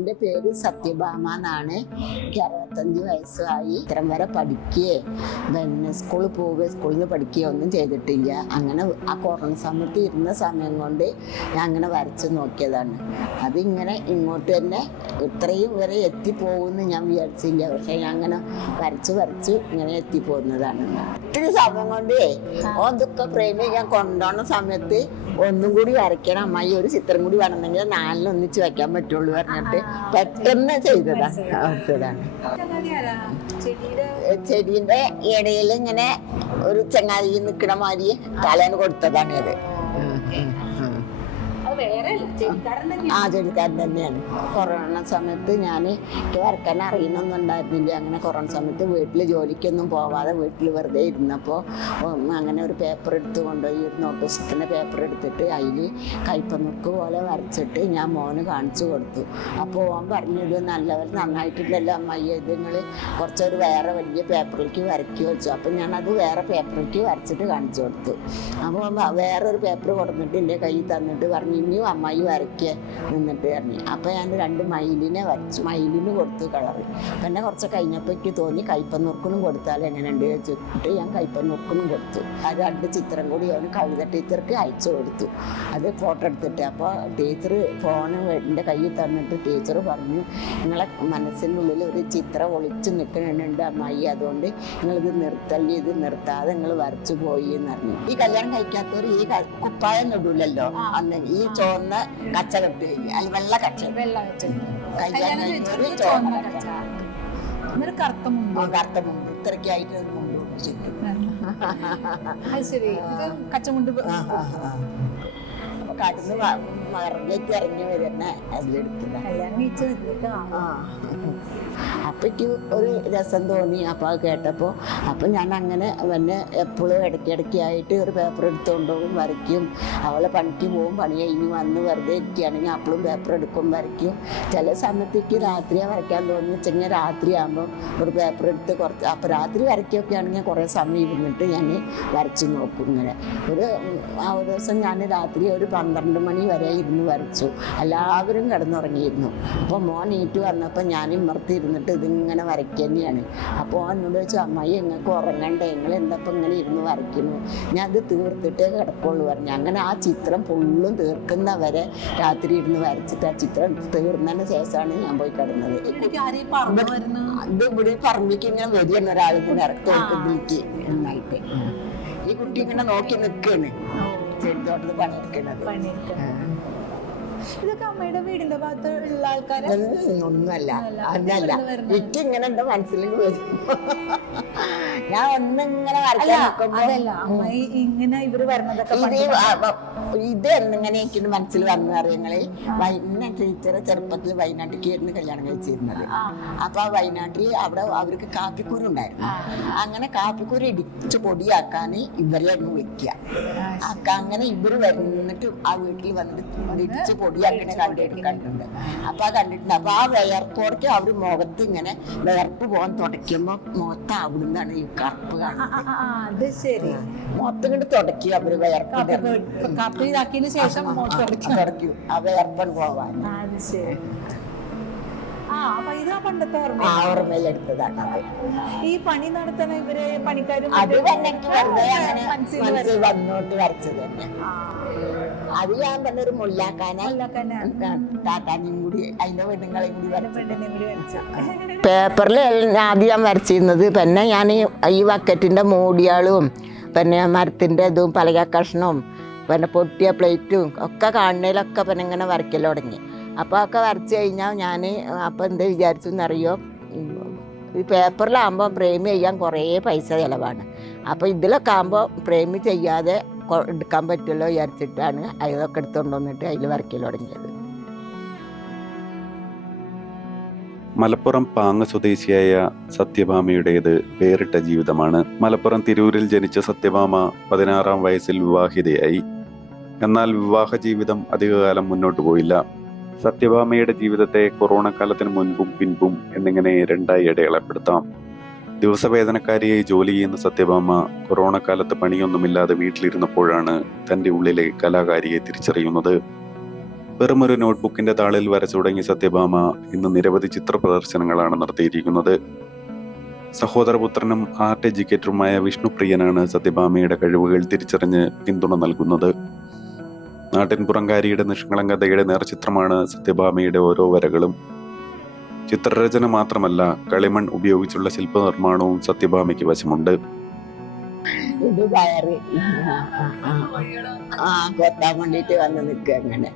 എന്റെ പേര് സത്യഭാമ എന്നാണ് എനിക്ക് അറുപത്തഞ്ച് വയസ്സായി. ഇത്രയും വരെ പഠിക്കുകയെ. പിന്നെ സ്കൂളിൽ പോവുക സ്കൂളിൽ നിന്ന് പഠിക്കുകയോ ഒന്നും ചെയ്തിട്ടില്ല. അങ്ങനെ ആ കൊറോണ സമയത്ത് ഇരുന്ന സമയം കൊണ്ട് ഞാൻ അങ്ങനെ വരച്ച് നോക്കിയതാണ്. അതിങ്ങനെ ഇങ്ങോട്ട് തന്നെ ഇത്രയും വരെ എത്തിപ്പോകുമെന്ന് ഞാൻ വിചാരിച്ചില്ല. പക്ഷെ ഞാൻ അങ്ങനെ വരച്ച് വരച്ച് ഇങ്ങനെ എത്തിപ്പോകുന്നതാണ് ഇത്തിരി സമയം കൊണ്ട് ഓന്തൊക്കെ പ്രേമി ഞാൻ കൊണ്ടുപോകുന്ന സമയത്ത് ഒന്നും കൂടി വരയ്ക്കണം. അമ്മായി ഒരു ചിത്രം കൂടി വേണമെന്നെങ്കിൽ നാലിനൊന്നിച്ച് വയ്ക്കാൻ വെക്കാൻ പറ്റുള്ളൂ പറഞ്ഞിട്ട്. പെട്ടെന്ന് ചെയ്തതാ. ചെടീന്റെ ഇടയിൽ ഇങ്ങനെ ഒരു ചങ്ങാതി നിക്കണ മാതിരി തലേന്ന് കൊടുത്തതാണ് അത് ആ ചെടിക്കാരൻ തന്നെയാണ്. കൊറോണ സമയത്ത് ഞാൻ എനിക്ക് വരക്കാൻ അറിയണമൊന്നും ഉണ്ടായിരുന്നില്ല. അങ്ങനെ കൊറോണ സമയത്ത് വീട്ടിൽ ജോലിക്കൊന്നും പോവാതെ വീട്ടിൽ വെറുതെ ഇരുന്നപ്പോൾ അങ്ങനെ ഒരു പേപ്പർ എടുത്ത് കൊണ്ടുപോയി ഒരു നോട്ടീസിന്റെ പേപ്പർ എടുത്തിട്ട് അതിൽ കൈപ്പനുക്ക് പോലെ വരച്ചിട്ട് ഞാൻ മോന് കാണിച്ചു കൊടുത്തു. അപ്പോൾ ഓൻ പറഞ്ഞത് നല്ലവർ നന്നായിട്ടില്ലല്ലോ അമ്മയ്യ. ഇത് കുറച്ചൊരു വേറെ വലിയ പേപ്പറിലേക്ക് വരയ്ക്കുക വെച്ചു. അപ്പം ഞാനത് വേറെ പേപ്പറിലേക്ക് വരച്ചിട്ട് കാണിച്ചു കൊടുത്തു. അപ്പോൾ വേറൊരു പേപ്പർ കൊടുത്തിട്ട് എന്റെ കയ്യിൽ തന്നിട്ട് പറഞ്ഞു ഇനിയും അമ്മായി വരയ്ക്കുക നിന്നിട്ട് പറഞ്ഞു. അപ്പോൾ ഞാൻ രണ്ട് മയിലിനെ വരച്ചു. മയിലിന് കൊടുത്തു കളറ് പിന്നെ കുറച്ച് കഴിഞ്ഞപ്പോൾ എനിക്ക് തോന്നി കൈപ്പന്നുർക്കിനും കൊടുത്താൽ എങ്ങനെയുണ്ട് വെച്ചിട്ട് ഞാൻ കൈപ്പന്നുർക്കിനും കൊടുത്തു. ആ രണ്ട് ചിത്രം കൂടി അവന് കവിത ടീച്ചർക്ക് അയച്ചു കൊടുത്തു. അത് ഫോട്ടോ എടുത്തിട്ട് അപ്പോൾ ടീച്ചർ ഫോൺ എന്റെ കയ്യിൽ തന്നിട്ട് ടീച്ചർ പറഞ്ഞു നിങ്ങളെ മനസ്സിനുള്ളിൽ ഒരു ചിത്രം ഒളിച്ച് നിൽക്കുന്നുണ്ട് അമ്മായി. അതുകൊണ്ട് നിങ്ങളിത് നിർത്തല്ലേ? ഇത് നിർത്താതെ നിങ്ങൾ വരച്ചു പോയി എന്ന് പറഞ്ഞു. ഈ കല്യാണം കഴിക്കാത്തവർ ഈ കുപ്പായം ഇടൂലല്ലോ? അന്ന് ഈ ചുവന്ന കച്ച കെട്ടി അല്ല വെള്ള കച്ച വെള്ള കല്യാണം കച്ച എന്നൊരു കറുത്ത മുണ്ട്. കറുത്ത മുണ്ട്. ഇത്രയ്ക്കായിട്ട് ഒരു മുണ്ട് പിടിച്ചിട്ട് അത് ശരി. ഇത് കച്ചമുണ്ട്. അപ്പൊ കടന്ന് മറിഞ്ഞേക്ക് ഇറങ്ങി വരുന്ന ആ. അപ്പയ്ക്ക് ഒരു രസം തോന്നി. അപ്പൊ അത് കേട്ടപ്പോൾ അപ്പം ഞാൻ അങ്ങനെ പിന്നെ എപ്പോഴും ഇടയ്ക്കിടയ്ക്കായിട്ട് ഒരു പേപ്പർ എടുത്തുകൊണ്ട് പോകും വരയ്ക്കും. അവളെ പണിക്ക് പോകും പണി കഴിഞ്ഞ് വന്ന് വെറുതെ ഇരിക്കുകയാണെങ്കിൽ അപ്പോഴും പേപ്പർ എടുക്കും വരയ്ക്കും. ചില സമയത്തേക്ക് രാത്രിയാണ് വരയ്ക്കാൻ തോന്നി വെച്ചെങ്കിൽ രാത്രി ആകുമ്പോൾ ഒരു പേപ്പർ എടുത്ത് കുറച്ച് അപ്പൊ രാത്രി വരയ്ക്കുകയൊക്കെ ആണെങ്കിൽ കുറേ സമയം ഇരുന്നിട്ട് ഞാൻ വരച്ച് നോക്കും ഇങ്ങനെ. ഒരു ആ ഒരു ദിവസം ഞാൻ രാത്രി ഒരു പന്ത്രണ്ട് മണി വരെ ഇരുന്ന് വരച്ചു. എല്ലാവരും കിടന്നുറങ്ങിയിരുന്നു. അപ്പോൾ മോൻ നീറ്റ് വന്നപ്പോൾ ഞാൻ ഇമ്മർത്തി ഇരുന്നിട്ട് ഇതിങ്ങനെ വരയ്ക്കുക തന്നെയാണ്. അപ്പോൾ എന്നോട് ചോദിച്ചു അമ്മായി നിങ്ങൾക്ക് ഉറങ്ങണ്ടേ? നിങ്ങൾ എന്തപ്പോൾ ഇങ്ങനെ ഇരുന്ന് വരയ്ക്കുന്നു? ഞാൻ അത് തീർത്തിട്ടേ കിടക്കുള്ളൂ പറഞ്ഞു. അങ്ങനെ ആ ചിത്രം ഫുള്ളും തീർക്കുന്നവരെ രാത്രി ഇരുന്ന് വരച്ചിട്ട് ആ ചിത്രം തീർന്നതിന് ശേഷമാണ് ഞാൻ പോയി കിടന്നത്. ഇത് ഇവിടെ പറമ്പിക്ക് ഇങ്ങനെ വരികയാണ്. ഒരാൾ കൂടെ ഇറക്കി നന്നായിട്ട്. ഈ കുട്ടി ഇങ്ങനെ നോക്കി നിൽക്കാണ് ചെടിത്തോട്ടത്തിൽ പണിയെടുക്കുന്നത് ഇതൊക്കെ അമ്മയുടെ വീടിന്റെ ഭാഗത്ത് ഉള്ള ആൾക്കാരെ ഒന്നല്ല അതല്ല എനിക്ക് ഇങ്ങനെ എന്റെ വരും. ഞാൻ ഒന്നിങ്ങനെ അതല്ല. അമ്മ ഇങ്ങനെ ഇവർ വരണതൊക്കെ ഇത് എന്നിങ്ങനെ എനിക്ക് മനസ്സിൽ വന്നു അറിയങ്ങളെ? വൈന ടീച്ചറെ ചെറുപ്പത്തിൽ വയനാട്ടിലേക്കായിരുന്നു കല്യാണം കഴിച്ചിരുന്നത്. അപ്പൊ ആ വയനാട്ടിൽ അവിടെ അവർക്ക് കാപ്പിക്കൂര് ഉണ്ടായിരുന്നു. അങ്ങനെ കാപ്പിക്കൂര് ഇടിച്ച് പൊടിയാക്കാൻ ഇവരെയായിരുന്നു വിളിക്കുക വെക്കുക അക്ക അങ്ങനെ ഇവർ വന്നിട്ട് ആ വീട്ടിൽ വന്നിട്ട് ഇടിച്ച് പൊടിയാക്കണ കണ്ടിട്ട് കണ്ടിട്ടുണ്ട്. അപ്പൊ ആ കണ്ടിട്ടുണ്ട്. അപ്പൊ ആ വിയർപ്പോടേക്ക് അവർ മുഖത്ത് ഇങ്ങനെ വിയർപ്പ് പോകാൻ തുടയ്ക്കുമ്പോ മുഖത്ത് അവിടുന്നാണ് ഈ കറുപ്പ് കാണുന്നത്. ശരി. മൊത്തം കൊണ്ട് തുടക്കി അവർ വിയർപ്പ് കാപ്പി കൊ- ഇതാക്കിയതിന് ശേഷം തുടക്കും ആ വിയർപ്പൻ പോവാൻ. ശരി. ഓർമ്മയിലെടുത്തതാണ് ഈ പണി നടത്തണ ഇവർ പണിക്കാരും അത് തന്നെ അങ്ങനെ വന്നോട്ട് വരച്ചത് തന്നെ. അത് ഞാൻ തന്നെ ഒരു മുല്ലാക്കാനെ. താത്താനെയും കൂടി അതിന്റെ പെണ്ണുങ്ങളെയും കൂടി പേപ്പറിൽ ആദ്യം ഞാൻ വരച്ചിരുന്നത് പിന്നെ ഞാൻ ഈ വക്കറ്റിന്റെ മൂടിയാളും പിന്നെ മരത്തിന്റെ ഇതും പലക കഷ്ണവും പിന്നെ പൊട്ടിയ പ്ലേറ്റും ഒക്കെ കാണുന്നതിലൊക്കെ പിന്നെ ഇങ്ങനെ വരയ്ക്കൽ തുടങ്ങി. അപ്പോൾ ഒക്കെ വരച്ച് കഴിഞ്ഞാൽ ഞാൻ അപ്പോൾ എന്താ വിചാരിച്ചു എന്നറിയോ ഈ പേപ്പറിലാകുമ്പോൾ പ്രേമി ചെയ്യാൻ കുറേ പൈസ ചിലവാണ്. അപ്പോൾ ഇതിലൊക്കെ ആകുമ്പോൾ പ്രേമി ചെയ്യാതെ എടുക്കാൻ പറ്റുമല്ലോ വിചാരിച്ചിട്ടാണ് അതൊക്കെ എടുത്തുകൊണ്ട് വന്നിട്ട് അതിൽ വരയ്ക്കൽ തുടങ്ങിയത്. മലപ്പുറം പാങ്ങ സ്വദേശിയായ സത്യഭാമയുടേത് വേറിട്ട ജീവിതമാണ്. മലപ്പുറം തിരൂരിൽ ജനിച്ച സത്യഭാമ പതിനാറാം വയസ്സിൽ വിവാഹിതയായി. എന്നാൽ വിവാഹ ജീവിതം അധികകാലം മുന്നോട്ട് പോയില്ല. സത്യഭാമയുടെ ജീവിതത്തെ കൊറോണ കാലത്തിന് മുൻപും പിൻപും എന്നിങ്ങനെ രണ്ടായി അടയാളപ്പെടുത്താം ദിവസവേതനക്കാരിയായി ജോലി ചെയ്യുന്ന സത്യഭാമ കൊറോണ കാലത്ത് പണിയൊന്നുമില്ലാതെ വീട്ടിലിരുന്നപ്പോഴാണ് തന്റെ ഉള്ളിലെ കലാകാരിയെ തിരിച്ചറിയുന്നത്. വെറുമൊരു നോട്ട്ബുക്കിന്റെ താളിൽ വരച്ചു തുടങ്ങിയ സത്യഭാമ ഇന്ന് നിരവധി ചിത്ര പ്രദർശനങ്ങളാണ് നടത്തിയിരിക്കുന്നത്. സഹോദരപുത്രനും ആർട്ട് എഡ്യൂക്കേറ്ററുമായ വിഷ്ണുപ്രിയനാണ് സത്യഭാമയുടെ കഴിവുകൾ തിരിച്ചറിഞ്ഞ് പിന്തുണ നൽകുന്നത്. നാട്ടിൻ പുറങ്കാരിയുടെ നിഷ്കളങ്കതയുടെ നേർചിത്രമാണ് സത്യഭാമയുടെ ഓരോ വരകളും. ചിത്രരചന മാത്രമല്ല കളിമൺ ഉപയോഗിച്ചുള്ള ശില്പനിർമ്മാണവും സത്യഭാമയ്ക്ക് വശമുണ്ട്. ഇത് കയറി ആ, കൊത്താൻ വേണ്ടിട്ട് വന്ന് നിൽക്കുക അങ്ങനെ